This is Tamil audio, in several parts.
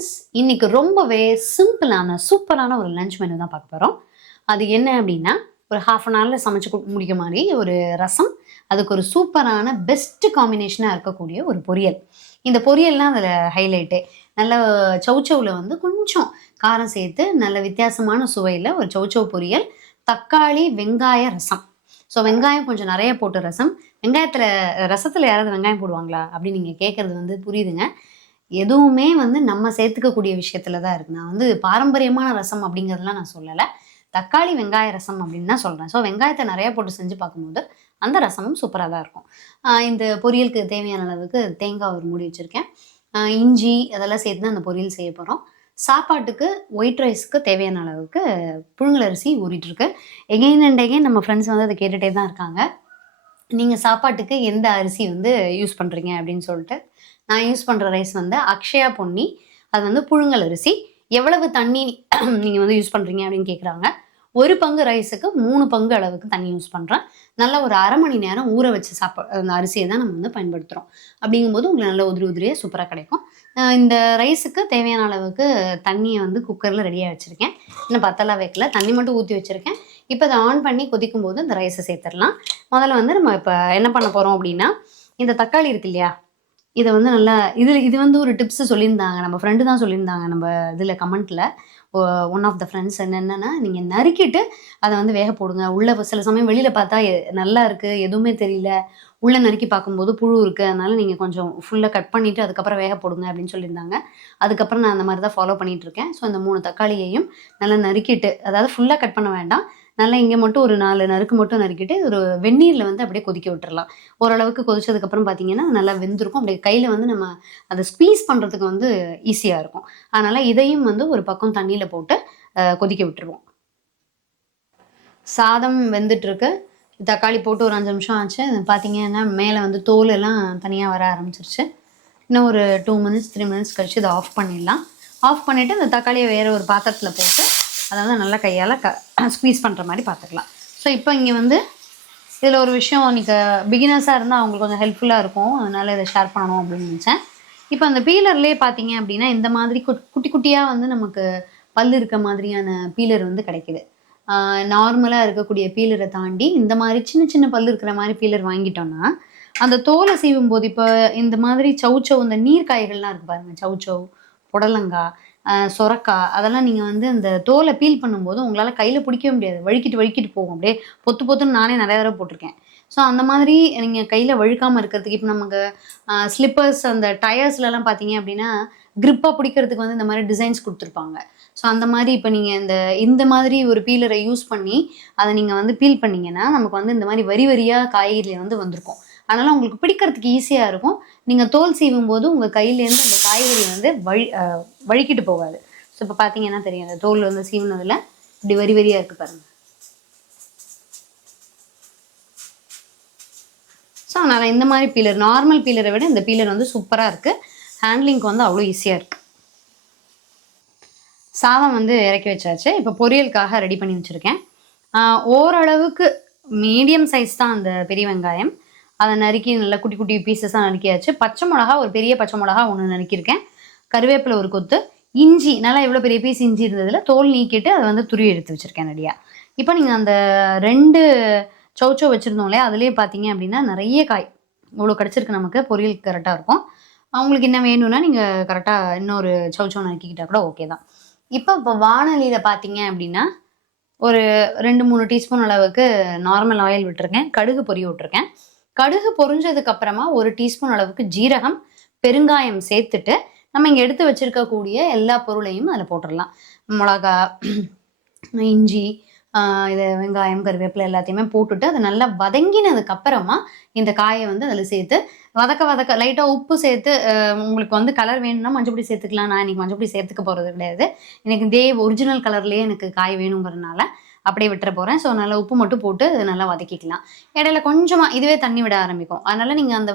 ஃப்ரெண்ட்ஸ், இன்னைக்கு ரொம்பவே சிம்பிளான சூப்பரான ஒரு லஞ்ச் மெனு தான் பார்க்க போகிறோம். அது என்ன அப்படின்னா, ஒரு ஹாஃப் அன் ஹவரில் சமைச்சு முடிக்க மாதிரி ஒரு ரசம், அதுக்கு ஒரு சூப்பரான பெஸ்ட் காம்பினேஷனாக இருக்கக்கூடிய ஒரு பொரியல். இந்த பொரியல்லாம் அதில் ஹைலைட்டே. நல்ல சௌச்சௌவில் வந்து கொஞ்சம் காரம் சேர்த்து நல்ல வித்தியாசமான சுவையில் ஒரு சௌச்சௌ பொரியல், தக்காளி வெங்காய ரசம். ஸோ வெங்காயம் கொஞ்சம் நிறைய போட்டு ரசம். ரசத்தில் யாராவது வெங்காயம் போடுவாங்களா அப்படின்னு நீங்கள் கேட்குறது வந்து புரியுதுங்க. எதுவுமே வந்து நம்ம சேர்த்துக்கக்கூடிய விஷயத்துல தான் இருக்கு. நான் வந்து பாரம்பரியமான ரசம் அப்படிங்கிறதுலாம் நான் சொல்லலை. தக்காளி வெங்காய ரசம் அப்படின்னு தான் சொல்கிறேன். ஸோ வெங்காயத்தை நிறையா போட்டு செஞ்சு பார்க்கும்போது அந்த ரசமும் சூப்பராக தான் இருக்கும். இந்த பொரியலுக்கு தேவையான அளவுக்கு தேங்காய் ஒரு மூடி வச்சுருக்கேன். இஞ்சி அதெல்லாம் சேர்த்து தான் அந்த பொரியல் செய்ய போகிறோம். சாப்பாட்டுக்கு ஒயிட் ரைஸ்க்கு தேவையான அளவுக்கு புழுங்கலரிசி ஊறிட்டுருக்கு. எகெயின் அண்ட் எகெயின் நம்ம ஃப்ரெண்ட்ஸ் வந்து அதை கேட்டுகிட்டே தான் இருக்காங்க. நீங்கள் சாப்பாட்டுக்கு எந்த அரிசி வந்து யூஸ் பண்ணுறீங்க அப்படின்னு சொல்லிட்டு. நான் யூஸ் பண்ணுற ரைஸ் வந்து அக்ஷயா பொன்னி. அது வந்து புழுங்கல் அரிசி. எவ்வளவு தண்ணி நீங்கள் வந்து யூஸ் பண்ணுறீங்க அப்படின்னு கேட்குறாங்க. 1 பங்கு ரைஸுக்கு 3 பங்கு அளவுக்கு தண்ணி யூஸ் பண்ணுறேன். நல்லா ஒரு அரை மணி நேரம் ஊற வச்சு அந்த அரிசியை தான் நம்ம வந்து பயன்படுத்துகிறோம். அப்படிங்கும்போது உங்களுக்கு நல்ல உதிரி உதிரியாக சூப்பராக கிடைக்கும். இந்த ரைஸுக்கு தேவையான அளவுக்கு தண்ணியை வந்து குக்கரில் ரெடியாக வச்சுருக்கேன். இன்னும் பத்தெல்லாம் வைக்கல, தண்ணி மட்டும் ஊற்றி வச்சுருக்கேன். இப்போ அதை ஆன் பண்ணி கொதிக்கும் போது இந்த ரைஸை சேர்த்துடலாம். முதல்ல வந்து நம்ம இப்போ என்ன பண்ண போகிறோம் அப்படின்னா, இந்த தக்காளி இருக்கு இல்லையா, இதை வந்து நல்லா இது வந்து ஒரு டிப்ஸ் சொல்லியிருந்தாங்க. நம்ம ஃப்ரெண்டு தான் சொல்லியிருந்தாங்க நம்ம இதில் கமெண்ட்டில். ஒன் ஆஃப் த ஃப்ரெண்ட்ஸ் என்னென்னா, நீங்கள் நறுக்கிட்டு அதை வந்து வேக போடுங்க. உள்ளே சில சமயம் வெளியில் பார்த்தா நல்லா இருக்குது, எதுவுமே தெரியல, உள்ளே நறுக்கி பார்க்கும்போது புழு இருக்குது, அதனால் நீங்கள் கொஞ்சம் ஃபுல்லாக கட் பண்ணிவிட்டு அதுக்கப்புறம் வேக போடுங்க அப்படின்னு சொல்லியிருந்தாங்க. அதுக்கப்புறம் நான் அந்த மாதிரி தான் ஃபாலோ பண்ணிகிட்ருக்கேன். ஸோ இந்த 3 தக்காளியையும் நல்லா நறுக்கிட்டு, அதாவது ஃபுல்லாக கட் பண்ண வேண்டாம், நல்லா இங்கே மட்டும் ஒரு 4 நறுக்கு மட்டும் நறுக்கிட்டு ஒரு வெந்நீரில் வந்து அப்படியே கொதிக்க விட்டுறலாம். ஓரளவுக்கு கொதிச்சதுக்கப்புறம் பார்த்தீங்கன்னா நல்லா வெந்திருக்கும். அப்படியே கையில் வந்து நம்ம அதை ஸ்குவீஸ் பண்ணுறதுக்கு வந்து ஈஸியாக இருக்கும். அதனால் இதையும் வந்து ஒரு பக்கம் தண்ணியில் போட்டு கொதிக்க விட்டுருவோம். சாதம் வெந்துட்டுருக்கு. தக்காளி போட்டு ஒரு 5 நிமிஷம் ஆச்சு. பார்த்தீங்கன்னா மேலே வந்து தோல் எல்லாம் தனியாக வர ஆரம்பிச்சிருச்சு. இன்னும் ஒரு 2 மினிட்ஸ் 3 மினிட்ஸ் கழிச்சு இதை ஆஃப் பண்ணிடலாம். ஆஃப் பண்ணிவிட்டு அந்த தக்காளியை வேறு ஒரு பாத்திரத்தில் போட்டு அதை வந்து நல்லா கையால் ஸ்குவீஸ் பண்ணுற மாதிரி பார்த்துக்கலாம். ஸோ இப்போ இங்கே வந்து இதில் ஒரு விஷயம், நீங்கள் பிகினர்ஸாக இருந்தால் அவங்களுக்கு கொஞ்சம் ஹெல்ப்ஃபுல்லாக இருக்கும், அதனால் இதை ஷேர் பண்ணணும் அப்படின்னு நினச்சேன். இப்போ அந்த பீலர்லேயே பார்த்தீங்க அப்படின்னா இந்த மாதிரி குட்டி குட்டியாக வந்து நமக்கு பல் இருக்க மாதிரியான பீலர் வந்து கிடைக்கிது. நார்மலாக இருக்கக்கூடிய பீலரை தாண்டி இந்த மாதிரி சின்ன சின்ன பல் இருக்கிற மாதிரி பீலர் வாங்கிட்டோன்னா அந்த தோலை சீவும் போது, இப்போ இந்த மாதிரி சௌச்சௌ, இந்த நீர்க்காய்கள்லாம் இருக்குது பாருங்கள், சௌச்சௌ, புடலங்காய், சொரக்காய், அதெல்லாம் நீங்கள் வந்து அந்த தோலை பீல் பண்ணும்போது உங்களால் கையில் பிடிக்கவே முடியாது. வழுக்கிட்டு போகும். அப்படியே பொத்து பொத்துன்னு நானே நிறைய தடவை போட்டிருக்கேன். ஸோ அந்த மாதிரி நீங்கள் கையில் வழுக்காமல் இருக்கிறதுக்கு இப்போ நமக்கு ஸ்லிப்பர்ஸ் அந்த டயர்ஸ்லலாம் பார்த்தீங்க அப்படின்னா க்ரிப்பாக பிடிக்கிறதுக்கு வந்து இந்த மாதிரி டிசைன்ஸ் கொடுத்துருப்பாங்க. ஸோ அந்த மாதிரி இப்போ நீங்கள் இந்த மாதிரி ஒரு பீலரை யூஸ் பண்ணி அதை நீங்கள் வந்து பீல் பண்ணிங்கன்னா நமக்கு வந்து இந்த மாதிரி வரியாக காய்கறி வந்து வந்திருக்கும். அதனால் உங்களுக்கு பிடிக்கிறதுக்கு ஈஸியாக இருக்கும். நீங்கள் தோல் சீவும் போது உங்கள் கையிலேருந்து அந்த காய்கறி வந்து வழுக்கிட்டு போகாது. ஸோ இப்போ பார்த்தீங்கன்னா தெரியும், அந்த தோல் வந்து சீவுனதில் இப்படி வரியாக இருக்குது பாருங்கள். ஸோ அதனால் இந்த மாதிரி பீலர், நார்மல் பீலரை விட இந்த பீலர் வந்து சூப்பராக இருக்குது. ஹேண்ட்லிங்க்கு வந்து அவ்வளோ ஈஸியாக இருக்குது. சாதம் வந்து இறக்கி வச்சாச்சு. இப்போ பொரியலுக்காக ரெடி பண்ணி வச்சுருக்கேன். ஓரளவுக்கு மீடியம் சைஸ் தான் அந்த பெரிய வெங்காயம். அதை நறுக்கி நல்லா குட்டி குட்டி பீசஸாக நறுக்கியாச்சு. பச்சை மிளகா, ஒரு பெரிய பச்சை மிளகா 1 நறுக்கியிருக்கேன். கருவேப்பிலை ஒரு கொத்து, இஞ்சி நல்லா எவ்வளோ பெரிய பீஸ் இஞ்சி இருந்ததில் தோல் நீக்கிட்டு அதை வந்து துருவி எடுத்து வச்சுருக்கேன் ரெடியாக. இப்போ நீங்கள் அந்த 2 சௌச்சௌ வச்சுருந்தோம் இல்லையா, அதுலேயே பார்த்தீங்க அப்படின்னா நிறைய காய் இவ்வளோ கிடச்சிருக்கு. நமக்கு பொரியலுக்கு கரெக்டாக இருக்கும். அவங்களுக்கு என்ன வேணும்னா நீங்கள் கரெக்டாக இன்னொரு சௌச்சௌ நறுக்கிக்கிட்டால் கூட ஓகே தான். இப்போ வானலியில் பார்த்தீங்க அப்படின்னா ஒரு 2-3 டீஸ்பூன் அளவுக்கு நார்மல் ஆயில் விட்டுருக்கேன். கடுகு பொரிய விட்டுருக்கேன். கடுகு பொரிஞ்சதுக்கு அப்புறமா 1 டீஸ்பூன் அளவுக்கு ஜீரகம், பெருங்காயம் சேர்த்துட்டு நம்ம இங்கே எடுத்து வச்சிருக்கக்கூடிய எல்லா பொருளையும் அதில் போட்டுடலாம். மிளகா, இஞ்சி, இது வெங்காயம், கருவேப்பிலை எல்லாத்தையுமே போட்டுட்டு அதை நல்லா வதங்கினதுக்கு அப்புறமா இந்த காயை வந்து அதில் சேர்த்து வதக்க லைட்டாக உப்பு சேர்த்து, உங்களுக்கு வந்து கலர் வேணும்னா மஞ்சப்பொடி சேர்த்துக்கலாம். நான் இன்றைக்கி மஞ்சப்பொடி சேர்த்துக்க போகிறது கிடையாது. எனக்கு இதே ஒரிஜினல் கலர்லேயே எனக்கு காய் வேணுங்கிறதுனால அப்படியே விட்டுற போகிறேன். ஸோ நல்லா உப்பு மட்டும் போட்டு நல்லா வதக்கிக்கலாம். இடையில கொஞ்சமாக இதுவே தண்ணி விட ஆரம்பிக்கும். அதனால் நீங்கள் அந்த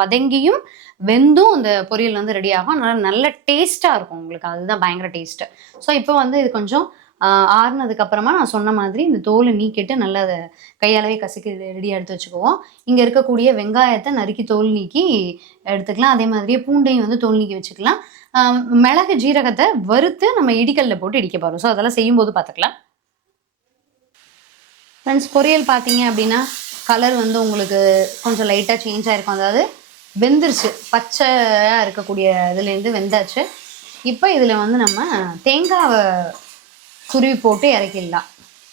வதங்கியும் வெந்தும் அந்த பொரியல் வந்து ரெடி ஆகும். அதனால் நல்ல டேஸ்ட்டாக இருக்கும் உங்களுக்கு. அதுதான் பயங்கர டேஸ்ட்டு. ஸோ இப்போ வந்து இது கொஞ்சம் ஆறுனதுக்கு அப்புறமா நான் சொன்ன மாதிரி இந்த தோலை நீக்கிட்டு நல்லா அதை கையாலவே கசக்கி ரெடியாக எடுத்து வச்சுக்குவோம். இங்கே இருக்கக்கூடிய வெங்காயத்தை நறுக்கி தோல் நீக்கி எடுத்துக்கலாம். அதே மாதிரியே பூண்டையும் வந்து தோல் நீக்கி வச்சுக்கலாம். மிளகு ஜீரகத்தை வறுத்து நம்ம இடிக்கல்ல போட்டு இடிக்க போகிறோம். ஸோ அதெல்லாம் செய்யும்போது பார்த்துக்கலாம். ஃப்ரெண்ட்ஸ், பொரியல் பார்த்தீங்க அப்படின்னா கலர் வந்து உங்களுக்கு கொஞ்சம் லைட்டாக சேஞ்ச் ஆகிருக்கும். அதாவது வெந்துருச்சு, பச்சையாக இருக்கக்கூடிய இதுலேருந்து வெந்தாச்சு. இப்போ இதில் வந்து நம்ம தேங்காவை துருவி போட்டு இறக்கிடலாம்.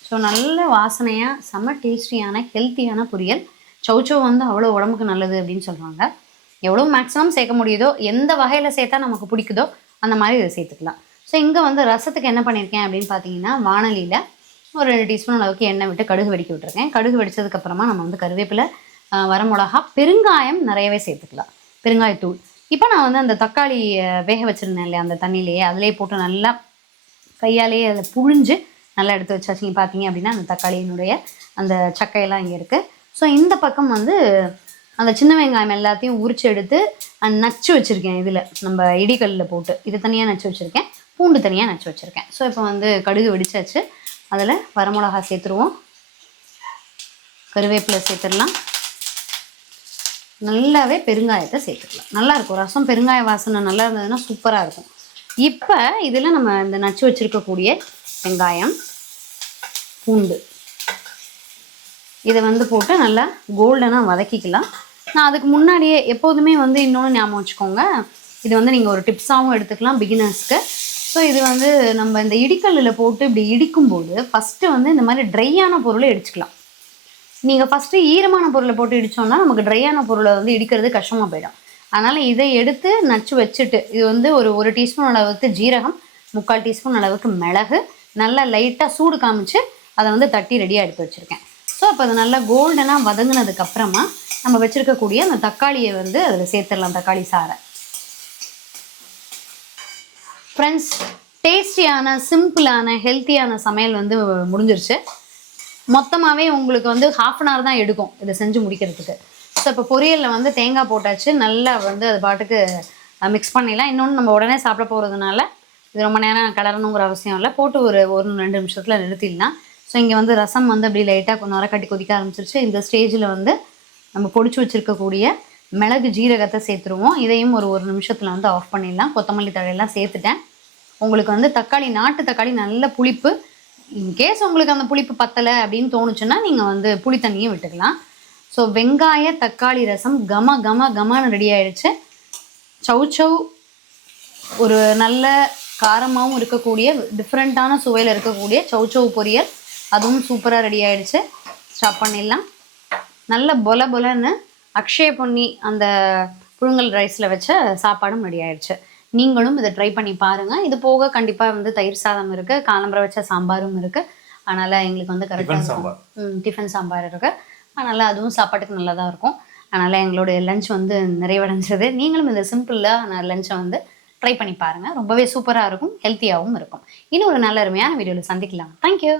ஸோ நல்ல வாசனையாக செம்ம டேஸ்டியான ஹெல்த்தியான பொரியல். சௌச்சௌ வந்து அவ்வளோ உடம்புக்கு நல்லது அப்படின்னு சொல்கிறாங்க. எவ்வளோ மேக்ஸிமம் சேர்க்க முடியுதோ, எந்த வகையில் சேர்த்தா நமக்கு பிடிக்குதோ அந்த மாதிரி இதை சேர்த்துக்கலாம். ஸோ இங்கே வந்து ரசத்துக்கு என்ன பண்ணியிருக்கேன் அப்படின்னு பார்த்தீங்கன்னா, வானலியில் ஒரு 2 டீஸ்பூன் அளவுக்கு எண்ணெய் விட்டு கடுகு வெடிக்க விட்டுருக்கேன். கடுகு வெடிச்சதுக்கப்புறமா நம்ம வந்து கருவேப்பிலை, வரமிளகா, பெருங்காயம் நிறையவே சேர்த்துக்கலாம், பெருங்காயத்தூள். இப்போ நான் வந்து அந்த தக்காளி வேக வச்சுருந்தேன் இல்லையா, அந்த தண்ணியிலேயே அதிலே போட்டு நல்லா கையாலேயே அதில் புழிஞ்சு நல்லா எடுத்து வச்சாச்சு. நீங்கள் பார்த்தீங்க அப்படின்னா அந்த தக்காளியினுடைய அந்த சக்கையெல்லாம் இங்கே இருக்குது. ஸோ இந்த பக்கம் வந்து அந்த சின்ன வெங்காயம் எல்லாத்தையும் உரிச்சு எடுத்து நச்சு வச்சுருக்கேன். இதில் நம்ம இடிக்கல்லில் போட்டு இது தனியாக நச்சு வச்சுருக்கேன், பூண்டு தனியாக நச்சு வச்சுருக்கேன். ஸோ இப்போ வந்து கடுகு வெடிச்சாச்சு. அதில் வரமிளகா சேர்த்துருவோம், கருவேப்பிலை சேர்த்துடலாம், நல்லாவே பெருங்காயத்தை சேர்த்துக்கலாம். நல்லாயிருக்கும் ரசம், பெருங்காய வாசனை நல்லா இருந்ததுன்னா சூப்பராக இருக்கும். இப்போ இதில் நம்ம இந்த நச்சு வச்சுருக்கக்கூடிய வெங்காயம், பூண்டு இதை வந்து போட்டு நல்லா கோல்டனாக வதக்கிக்கலாம். நான் அதுக்கு முன்னாடியே எப்போதுமே வந்து இன்னொன்று ஞாபகம் வச்சுக்கோங்க, இது வந்து நீங்கள் ஒரு டிப்ஸாகவும் எடுத்துக்கலாம் பிகினர்ஸ்க்கு. ஸோ இது வந்து நம்ம இந்த இடிக்கல்லில் போட்டு இப்படி இடிக்கும்போது ஃபஸ்ட்டு வந்து இந்த மாதிரி ட்ரையான பொருளை இடிச்சுக்கலாம். நீங்கள் ஃபஸ்ட்டு ஈரமான பொருளை போட்டு இடித்தோம்னா நமக்கு ட்ரையான பொருளை வந்து இடிக்கிறது கஷ்டமாக போயிடும். அதனால் இதை எடுத்து நச்சு வச்சுட்டு, இது வந்து ஒரு டீஸ்பூன் அளவுக்கு ஜீரகம், 3/4 டீஸ்பூன் அளவுக்கு மிளகு, நல்லா லைட்டாக சூடு காமிச்சு அதை வந்து தட்டி ரெடியாக எடுத்து வச்சுருக்கேன். ஸோ அப்போ அது நல்லா கோல்டனாக வதங்கினதுக்கப்புறமா நம்ம வச்சுருக்கக்கூடிய அந்த தக்காளியை வந்து அதில் சேர்த்துடலாம், தக்காளி சாறை. ஃப்ரெண்ட்ஸ், டேஸ்டியான சிம்பிளான ஹெல்த்தியான சமையல் வந்து முடிஞ்சிருச்சு. மொத்தமாகவே உங்களுக்கு வந்து 1/2 hour தான் எடுக்கும் இதை செஞ்சு முடிக்கிறதுக்கு. ஸோ இப்போ பொரியலில் வந்து தேங்காய் போட்டாச்சு, நல்லா வந்து அது பாட்டுக்கு மிக்ஸ் பண்ணிடலாம். இன்னொன்று நம்ம உடனே சாப்பிட போகிறதுனால இது ரொம்ப நேரம் கலரணுங்கிற அவசியம் இல்லை, போட்டு ஒரு 1-2 நிமிஷத்தில் நிறுத்திடலாம். ஸோ இங்கே வந்து ரசம் வந்து அப்படி லைட்டாக கொஞ்சம் நேரம் கட்டி கொதிக்க ஆரம்பிச்சிருச்சு. இந்த ஸ்டேஜில் வந்து நம்ம பொடிச்சு வச்சுருக்கக்கூடிய மிளகு ஜீரகத்தை சேர்த்துருவோம். இதையும் ஒரு நிமிஷத்தில் வந்து ஆஃப் பண்ணிடலாம். கொத்தமல்லி தழையெல்லாம் சேர்த்துட்டேன். உங்களுக்கு வந்து தக்காளி, நாட்டு தக்காளி நல்ல புளிப்பு, இன்கேஸ் உங்களுக்கு அந்த புளிப்பு பத்தலை அப்படின்னு தோணுச்சுன்னா நீங்கள் வந்து புளி தண்ணியும் விட்டுக்கலாம். ஸோ வெங்காய தக்காளி ரசம் கமன்னு ரெடி ஆகிடுச்சு. சௌச்சௌ ஒரு நல்ல காரமாகவும் இருக்கக்கூடிய டிஃப்ரெண்ட்டான சுவையில் இருக்கக்கூடிய சௌச்சௌ பொரியல், அதுவும் சூப்பராக ரெடி ஆகிடுச்சு. ஸ்டாப் பண்ணிடலாம். நல்ல பொலன்னு அக்ஷய பொன்னி அந்த புழுங்கல் ரைஸில் வச்ச சாப்பாடும் ரெடி ஆகிடுச்சு. நீங்களும் இதை ட்ரை பண்ணி பாருங்கள். இது போக கண்டிப்பாக வந்து தயிர் சாதம் இருக்குது, காலம்பரை வச்ச சாம்பாரும் இருக்குது. அதனால் எங்களுக்கு வந்து கரெக்டாக இருக்கும். டிஃபன் சாம்பார் இருக்குது, அதனால் அதுவும் சாப்பாட்டுக்கு நல்லா தான் இருக்கும். அதனால் எங்களுடைய லஞ்ச் வந்து நிறைவடைஞ்சது. நீங்களும் இந்த சிம்பிளாக லஞ்சை வந்து ட்ரை பண்ணி பாருங்கள். ரொம்பவே சூப்பராக இருக்கும், ஹெல்த்தியாகவும் இருக்கும். இன்னும் ஒரு நல்ல அருமையான வீடியோவில் சந்திக்கலாம். தேங்க்யூ.